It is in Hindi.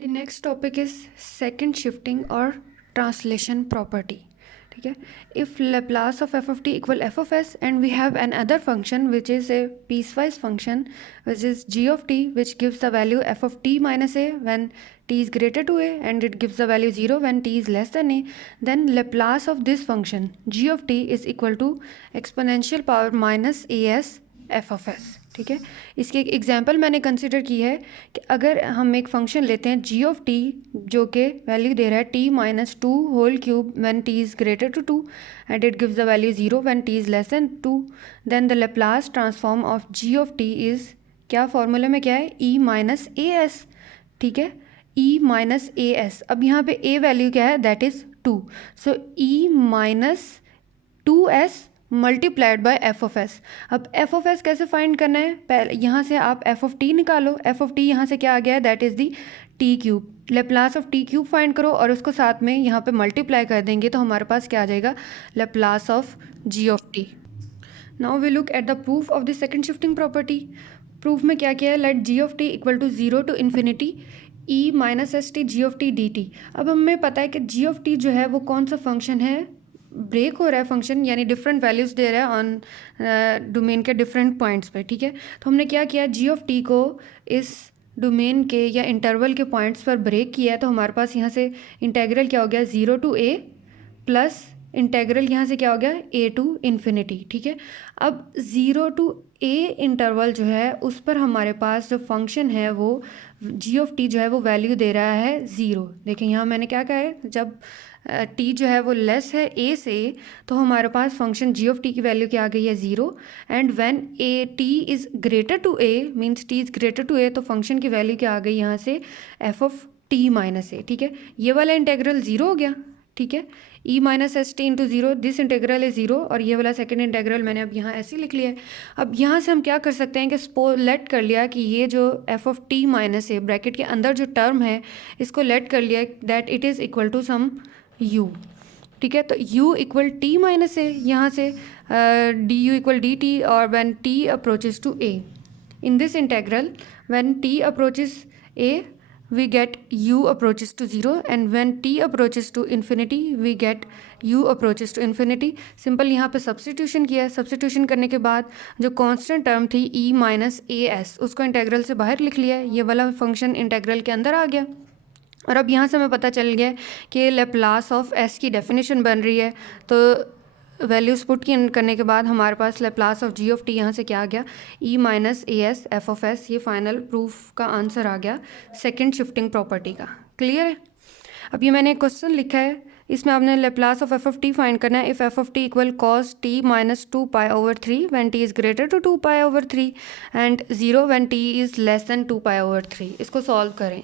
The next topic is second shifting or translation property. ठीक है, if Laplace of f of t equal f of s and we have another function which is a piecewise function which is g of t, which gives the value f of t minus a when t is greater to a and it gives the value 0 when t is less than a, then Laplace of this function g of t is equal to exponential power minus as f of s. ठीक है, इसकी एक एग्जाम्पल मैंने कंसिडर की है कि अगर हम एक फंक्शन लेते हैं g ऑफ t जो कि वैल्यू दे रहा है t minus 2 whole cube when t is greater to 2 and it gives the value 0 when t is less than 2, then the Laplace transform of g of t is क्या फॉर्मूले में क्या है e माइनस ए एस. ठीक है, e माइनस ए एस. अब यहाँ पे a वैल्यू क्या है, that is 2. So e minus 2s multiplied by F of S. अब एफ ऑफ एस कैसे फाइंड करना है, पहले यहाँ से आप एफ ऑफ टी निकालो. एफ ऑफ टी यहाँ से क्या आ गया है, that is the T cube. Laplace of T cube find करो और उसको साथ में यहाँ पे मल्टीप्लाई कर देंगे तो हमारे पास क्या आ जाएगा, Laplace of ji of T. Now we look at the proof of the second shifting property. Proof में क्या किया है, let G of T equal to 0 to infinity E minus S T G of T D T. अब हमें पता है कि जी ऑफ टी जो है वो कौन सा फंक्शन है, ब्रेक हो रहा है फंक्शन, यानी डिफरेंट वैल्यूज़ दे रहा है ऑन डोमेन के डिफरेंट पॉइंट्स पे. ठीक है, तो हमने क्या किया, जी ऑफ टी को इस डोमेन के या इंटरवल के पॉइंट्स पर ब्रेक किया है. तो हमारे पास यहाँ से इंटेग्रल क्या हो गया, 0 टू ए प्लस इंटेग्रल यहाँ से क्या हो गया, ए टू इन्फिनिटी. ठीक है, अब 0 टू ए इंटरवल जो है उस पर हमारे पास जो फंक्शन है वो जी ऑफ टी जो है वो वैल्यू दे रहा है 0. देखें यहाँ मैंने क्या कहा है, जब टी जो है वो लेस है ए से तो हमारे पास फंक्शन जी ऑफ टी की वैल्यू क्या आ गई है, 0. And when a t is greater to a means t is greater to a तो फंक्शन की वैल्यू क्या आ गई यहाँ से, f of t minus a. ठीक है, ये वाला इंटेग्रल 0 हो गया. ठीक है, e minus S t into 0, this integral है 0 और ये वाला सेकंड इंटेग्रल मैंने अब यहाँ ऐसे लिख लिया है. अब यहाँ से हम क्या कर सकते हैं कि लेट कर लिया कि ये जो f of t minus a bracket के अंदर जो टर्म है इसको लेट कर लिया that it is equal to some u. ठीक है, तो u equal t minus a, यहाँ से d u equal d t और when t approaches to a. In this integral when t approaches a we get u approaches to 0 and when t approaches to infinity we get u approaches to infinity. Simple यहाँ पे सब्सटीट्यूशन किया है. सब्सटीट्यूशन करने के बाद जो कांस्टेंट टर्म थी e माइनस ए एस उसको इंटेग्रल से बाहर लिख लिया है. ये वाला फंक्शन इंटेग्रल के अंदर आ गया और अब यहाँ से हमें पता चल गया कि लेप्लास ऑफ एस की डेफिनेशन बन रही है. तो वैल्यूज़ पुट करने के बाद हमारे पास Laplace of ji of t यहाँ से क्या आ गया, e minus a s f of s. ये फाइनल प्रूफ का आंसर आ गया सेकंड शिफ्टिंग प्रॉपर्टी का. क्लियर है. अब ये मैंने एक क्वेश्चन लिखा है, इसमें आपने Laplace of F of T find करना है. If F of T equal cos T minus 2 pi over 3 when T is greater to 2 pi over 3 and 0 when T is less than 2 pi over 3. इसको सॉल्व करें.